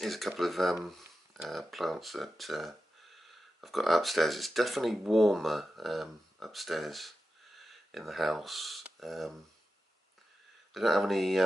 Here's a couple of plants that I've got upstairs. It's definitely warmer upstairs in the house. They don't have any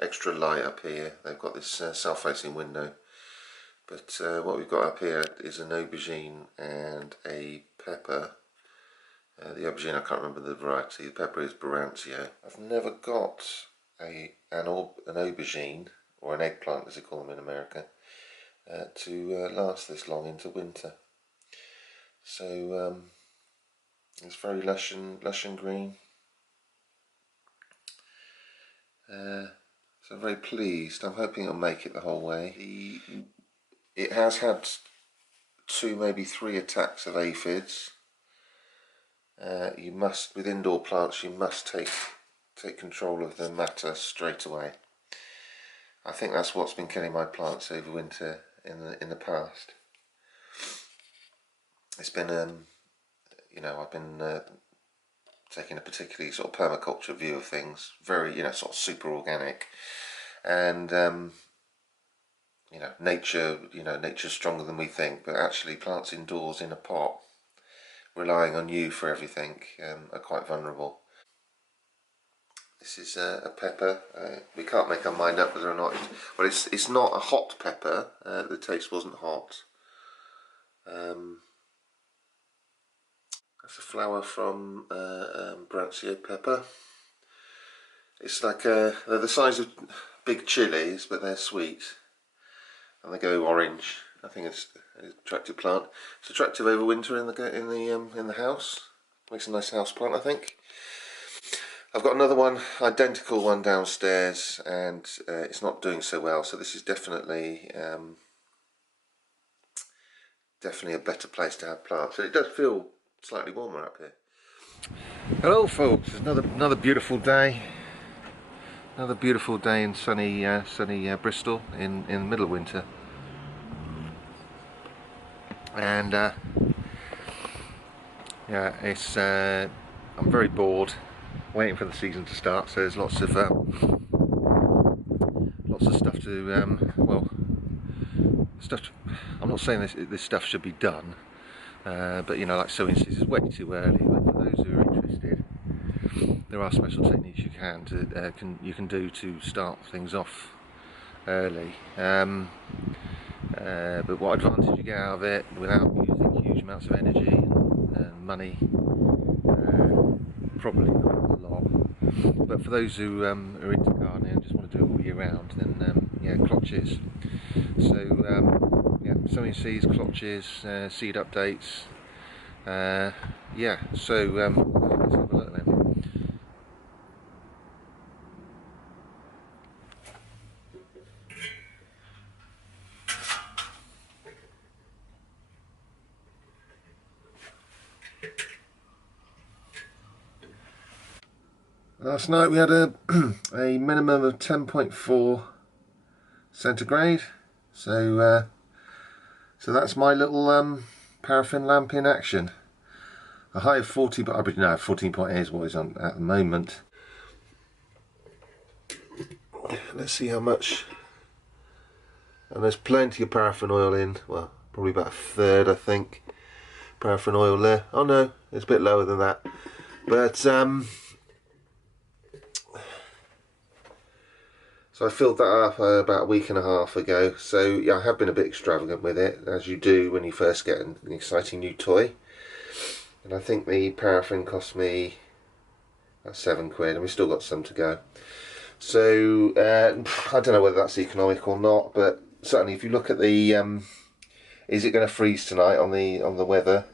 extra light up here. They've got this south-facing window. But what we've got up here is an aubergine and a pepper. The aubergine, I can't remember the variety. The pepper is Barancio. I've never got an aubergine, or an eggplant as they call them in America, to last this long into winter. So it's very lush and green. So I'm very pleased. I'm hoping it'll make it the whole way. It has had 2, maybe 3 attacks of aphids. You must, with indoor plants, you must take control of the matter straight away. I think that's what's been killing my plants over winter in the past. It's been you know, I've been taking a particularly sort of permaculture view of things, very, you know, sort of super organic, and you know, nature's stronger than we think, but actually plants indoors in a pot, relying on you for everything, are quite vulnerable. This is a pepper. We can't make our mind up whether or not it's not a hot pepper. The taste wasn't hot. That's a flower from Barancio pepper. It's like they're the size of big chilies, but they're sweet, and they go orange. I think it's an attractive plant. It's attractive over winter in the house. Makes a nice house plant, I think. I've got another one, identical one downstairs, and it's not doing so well. So this is definitely a better place to have plants. So it does feel slightly warmer up here. Hello, folks. It's another beautiful day. Another beautiful day in sunny Bristol in the middle of winter. And yeah, it's I'm very bored, waiting for the season to start. So there's lots of stuff to I'm not saying this stuff should be done, but you know, like sowing seeds is way too early. But for those who are interested, there are special techniques you can do to start things off early. But what advantage you get out of it without using huge amounts of energy and money? Probably not a lot. But for those who are into gardening and just want to do it all year round, then yeah, Cloches. So yeah, sowing seeds, Cloches, seed updates. Yeah, so let's have a look then. Last night we had a minimum of 10.4 centigrade, so that's my little paraffin lamp in action. A high of 40, but I believe no, 14.8 is what is on at the moment. Let's see how much. And there's plenty of paraffin oil in. Well, probably about 1/3, I think. Paraffin oil there. Oh no, it's a bit lower than that, but so I filled that up about a week and a half ago. So yeah, I have been a bit extravagant with it, as you do when you first get an exciting new toy. And I think the paraffin cost me about £7, and we've still got some to go. So I don't know whether that's economic or not, but certainly if you look at the is it going to freeze tonight on the weather?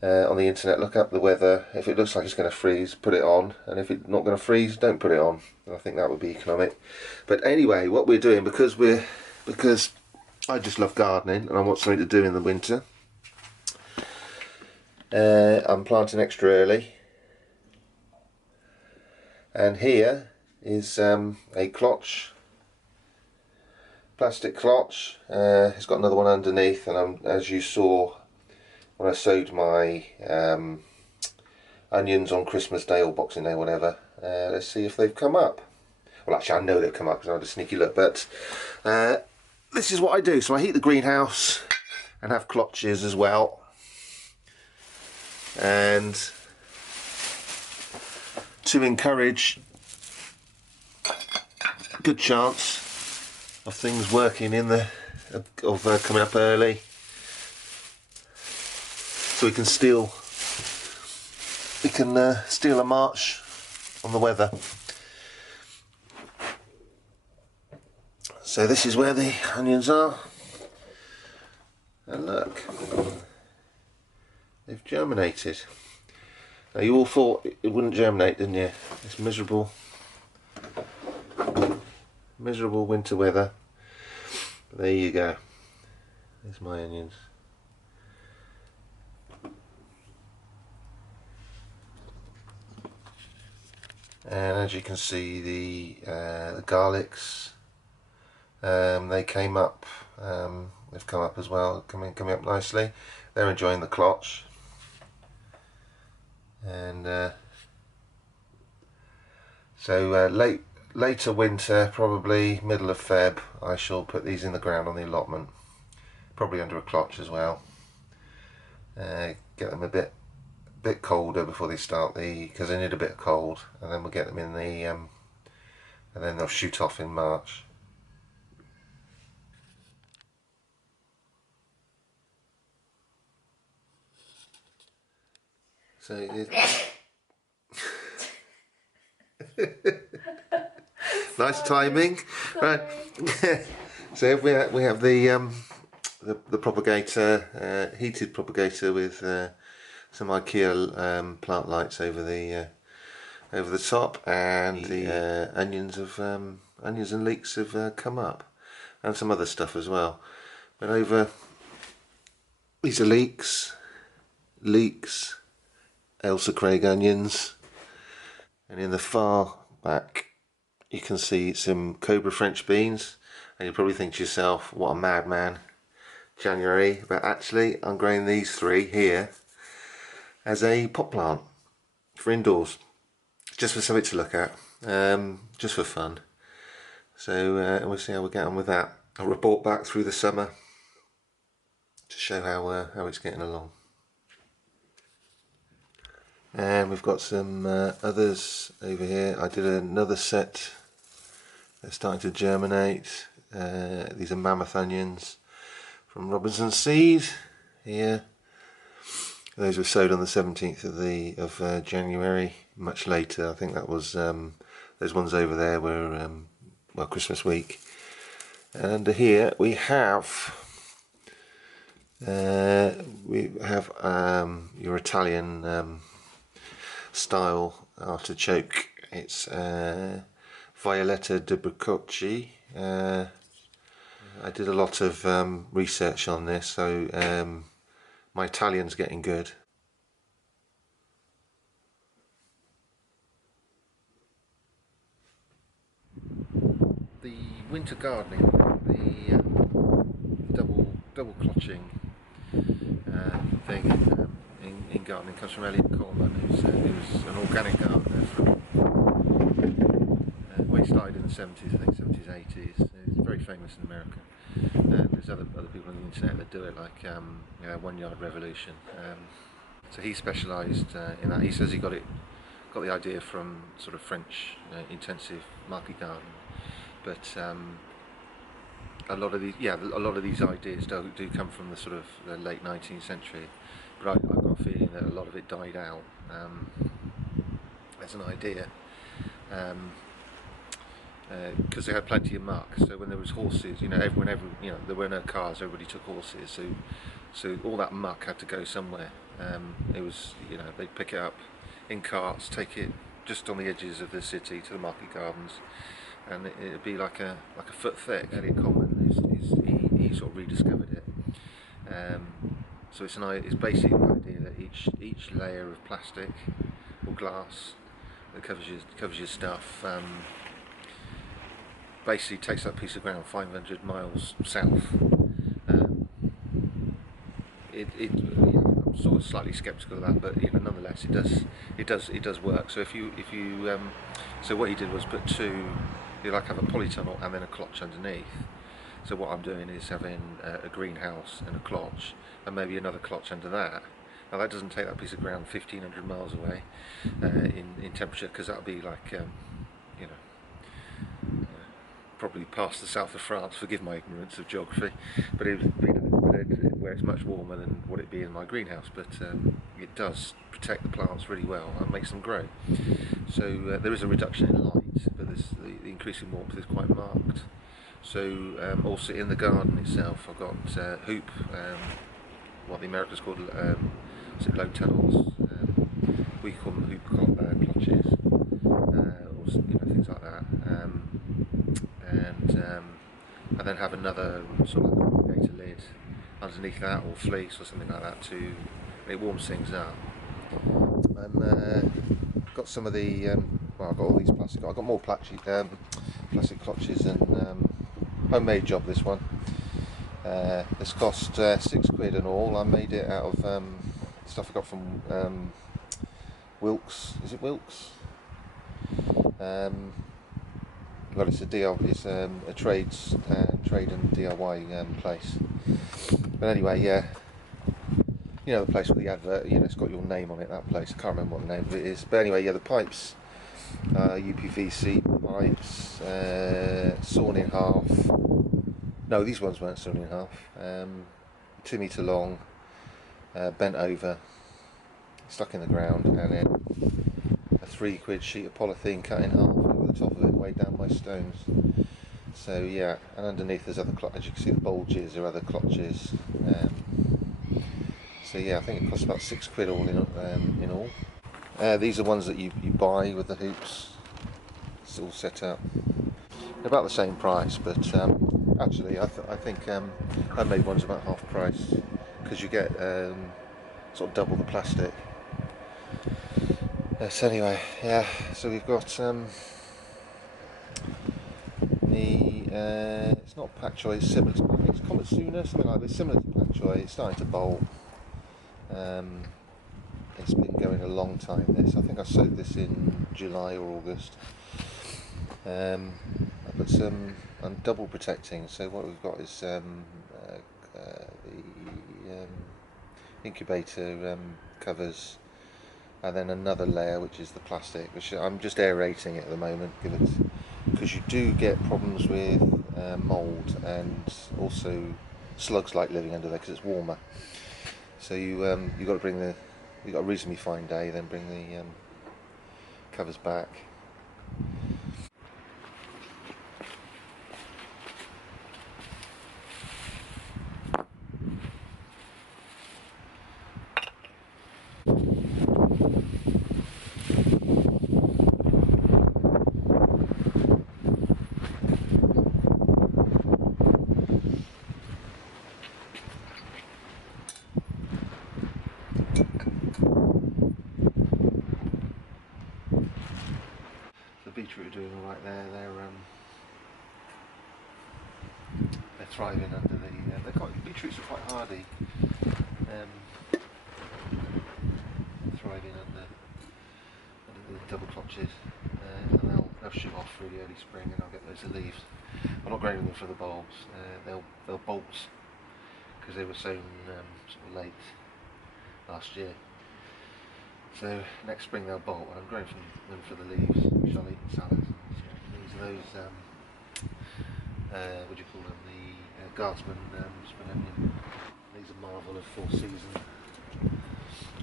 On the internet, look up the weather. If it looks like it's going to freeze, put it on, and if it's not going to freeze, don't put it on. And I think that would be economic. But anyway, what we're doing, because I just love gardening and I want something to do in the winter, I'm planting extra early, and here is a cloche, plastic cloche. It's got another one underneath, and as you saw when I sowed my onions on Christmas Day or Boxing Day, whatever, let's see if they've come up. Well, actually, I know they've come up because I had a sneaky look. But this is what I do. So I heat the greenhouse and have cloches as well. And to encourage a good chance of things working in the coming up early, so we can steal a march on the weather. So this is where the onions are, and look, they've germinated. Now, you all thought it wouldn't germinate, didn't you? It's miserable winter weather. But there you go. There's my onions. And as you can see, the garlics, they came up. They've come up as well, coming up nicely. They're enjoying the cloche. And so later winter, probably middle of Feb, I shall put these in the ground on the allotment, probably under a cloche as well. Get them a bit colder before they start because they need a bit of cold, and then we'll get them in the and then they'll shoot off in March. So nice timing, right? So we have the propagator, heated propagator with some IKEA plant lights over the top, and the onions and leeks have come up, and some other stuff as well. But over these are leeks, Ailsa Craig onions, and in the far back you can see some Cobra French beans, and you probably think to yourself, what a madman, January. But actually I'm growing these three here as a pot plant for indoors, just for something to look at, just for fun. So we'll see how we get on with that. I'll report back through the summer to show how it's getting along. And we've got some others over here. I did another set. They're starting to germinate. These are mammoth onions from Robinson Seed here. Those were sowed on the 17th of January, much later. I think that was those ones over there were well, Christmas week. And here we have your Italian style artichoke. It's Violetta di Bococci. I did a lot of research on this, so my Italian's getting good. The winter gardening, the double cloching thing in gardening comes from Elliot Coleman, who's an organic gardener from well, he started in the 70s, I think 70s, 80s. He's very famous in America. There's other people on the internet that do it, like 1 Yard Revolution. So he specialised in that. He says he got the idea from sort of French intensive market garden, but a lot of these ideas do come from the sort of the late 19th century. But I've got a feeling that a lot of it died out as an idea. Because they had plenty of muck, so when there was horses, there were no cars, everybody took horses, so all that muck had to go somewhere. It was, they'd pick it up in carts, take it just on the edges of the city to the market gardens, and it'd be like a foot thick. Elliot Coleman, he sort of rediscovered it. So it's basically the idea that each layer of plastic or glass that covers your stuff basically takes that piece of ground 500 miles south. I'm sort of slightly sceptical of that, but nonetheless, it does work. So so what he did was put two you like have a polytunnel and then a cloche underneath. So what I'm doing is having a greenhouse and a cloche and maybe another cloche under that. Now that doesn't take that piece of ground 1,500 miles away in temperature, because that'll be like you know, probably past the south of France. Forgive my ignorance of geography, but where it's much warmer than what it'd be in my greenhouse. But it does protect the plants really well and makes them grow. So there is a reduction in light, but the increase in warmth is quite marked. So also in the garden itself, I've got hoop, what the Americans call low tunnels. We call them hoop cloches, or things like that. And then have another sort of like propagator lid underneath that, or fleece or something like that, to it warms things up. And got some of the well, I've got all these plastic. I've got more plastic cloches, and homemade job this one. This cost £6 in all. I made it out of stuff I got from Wilks. Is it Wilks? Well, it's a trade and DIY place. But anyway, yeah, you know the place with the advert. It's got your name on it. That place. I can't remember what the name of it is. But anyway, yeah, the pipes, UPVC pipes, sawn in half. No, these ones weren't sawn in half. 2 metre long, bent over, stuck in the ground, and then a £3 sheet of polythene cut in half over the top of it, weighed down by stones. So yeah, and underneath there's other cloches. As you can see, the bulges are other cloches. So yeah, I think it costs about £6 all in all. These are ones that you buy with the hoops. It's all set up. They're about the same price, but actually I think homemade ones are about half price, because you get sort of double the plastic. So anyway, yeah. So we've got it's not pak choi, it's similar to, I think it's Komatsuna, something like this, similar to pak choi. It's starting to bolt. It's been going a long time, this. I think I sowed this in July or August. I put some, I'm double protecting, so what we've got is the incubator covers, and then another layer which is the plastic, which I'm just aerating it at the moment, because you do get problems with mould, and also slugs like living under there because it's warmer. So you've got to you've got a reasonably fine day, then bring the covers back. The beetroot are doing all right there. They're thriving under the. Beetroots are quite hardy. Thriving under the double cloches, and they'll shoot off really early spring, and I'll get loads of leaves. I'm not growing them for the bulbs. They'll bolt, because they were sown sort of late last year. So next spring they'll bolt, and I'm growing them for the leaves, which I'll eat in salads. These are those, what do you call them, the guardsman spring onion. These are marvel of full season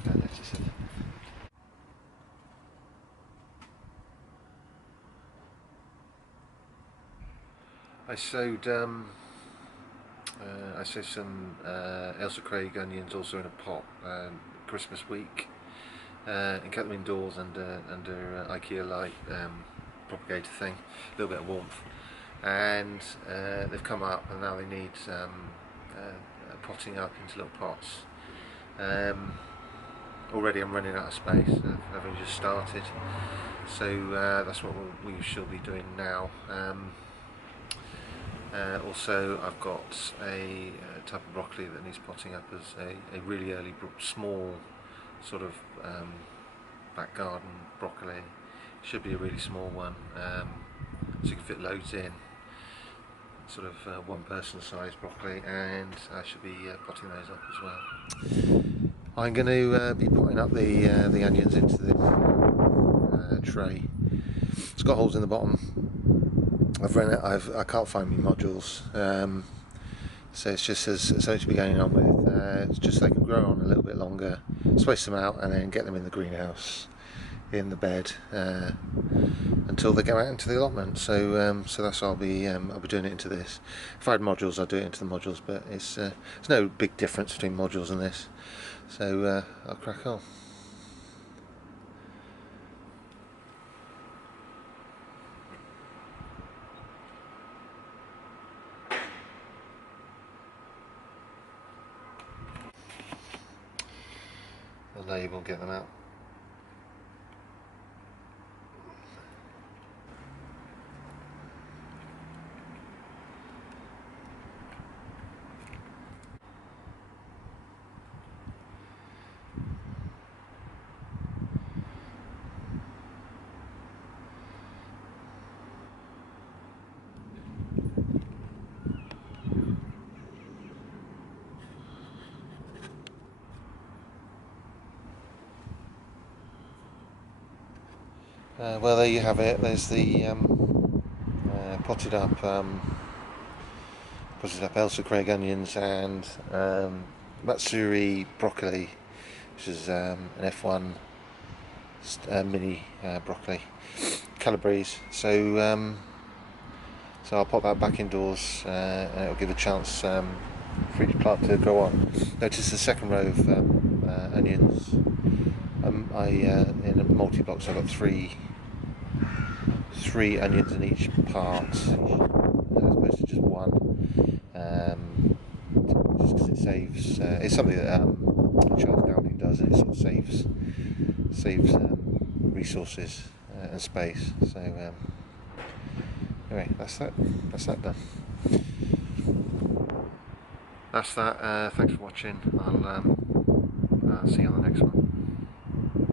lettuce. I sowed some Ailsa Craig onions also in a pot Christmas week, and kept them indoors under IKEA light propagator thing, a little bit of warmth, and they've come up, and now they need potting up into little pots. Already I'm running out of space, having just started, so that's what we shall be doing now. Also, I've got a type of broccoli that needs potting up as a really early small sort of back garden broccoli. Should be a really small one. so you can fit loads in. Sort of one person size broccoli, and I should be potting those up as well. I'm going to be putting up the onions into this tray. It's got holes in the bottom. I can't find my modules, so it's just as something to be going on with. It's just so they can grow on a little bit longer, space them out, and then get them in the greenhouse, in the bed, until they go out into the allotment. So that's what I'll be doing it into this. If I had modules, I'd do it into the modules, but it's there's no big difference between modules and this. So I'll crack on. The label, get them out. Well, there you have it. There's the potted up Elsa Craig onions and Matsuri broccoli, which is an F1 mini broccoli, Calabrese. So I'll pop that back indoors, and it'll give a chance for each plant to grow on. Notice the second row of onions. In a multi-box, I've got three onions in each part, as opposed to just one. Just because it saves. It's something that Charles Downing does, and it sort of saves resources and space. So anyway, that's that done. That's that. Thanks for watching. I'll see you on the next one.